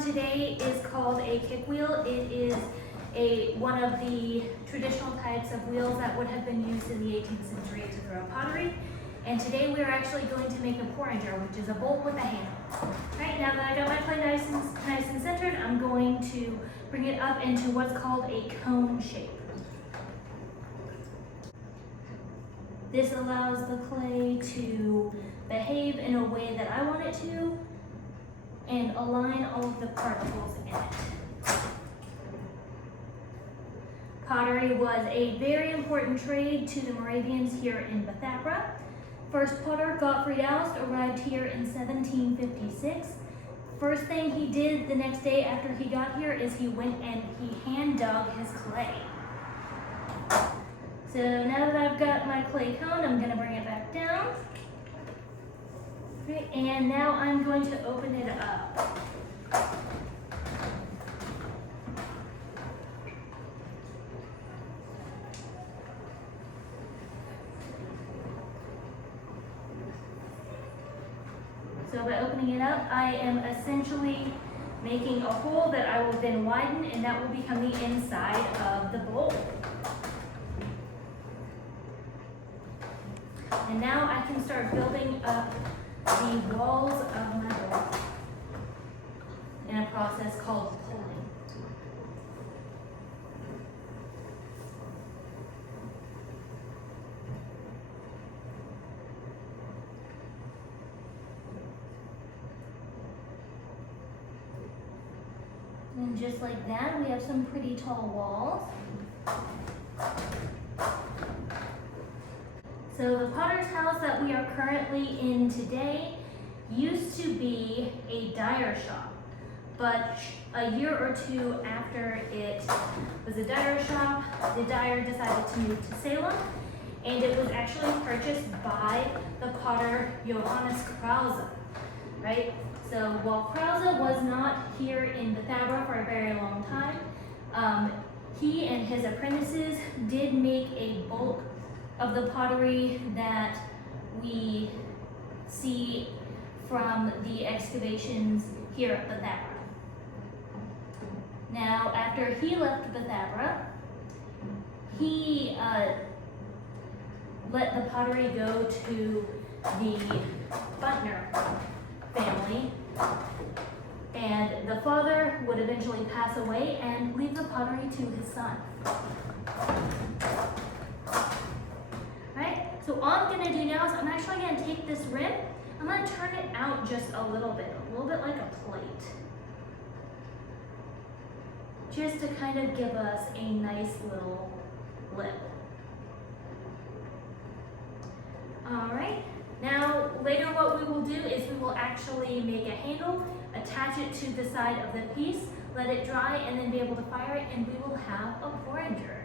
on today is called a kick wheel. It is one of the traditional types of wheels that would have been used in the 18th century to throw pottery. And today we are actually going to make a porringer, which is a bowl with a handle. All right, now that I got my clay nice and centered, I'm going to bring it up into what's called a cone shape. This allows the clay to behave in a way that I want it to and align all of the particles in it. Pottery was a very important trade to the Moravians here in Bethabara. First potter, Gottfried Aust, arrived here in 1756. First thing he did the next day after he got here is he went and he hand dug his clay. So now that I've got my clay cone, I'm going to bring it back down. Okay, and now I'm going to open it up. So by opening it up, I am essentially making a hole that I will then widen, and that will become the inside of the bowl. And now I can start building up the walls of my bowl in a process called pulling. And just like that, we have some pretty tall walls. So the potter's house that we are currently in today used to be a dyer shop, but a year or two after it was a dyer shop, the dyer decided to move to Salem, and it was actually purchased by the potter Johannes Krause, right? So while Krause was not here in Bethabara for a very long time, he and his apprentices did make a bulk of the pottery that we see from the excavations here at Bethabara. Now, after he left Bethabara, he let the pottery go to the Butner family, and the father would eventually pass away and leave the pottery to his son. Right? So all I'm going to do now is I'm actually going to take this rim, I'm going to turn it out just a little bit like a plate. Just to kind of give us a nice little lip. Alright, now later what we will do is we will actually make a handle, attach it to the side of the piece, let it dry, and then be able to fire it, and we will have a porringer.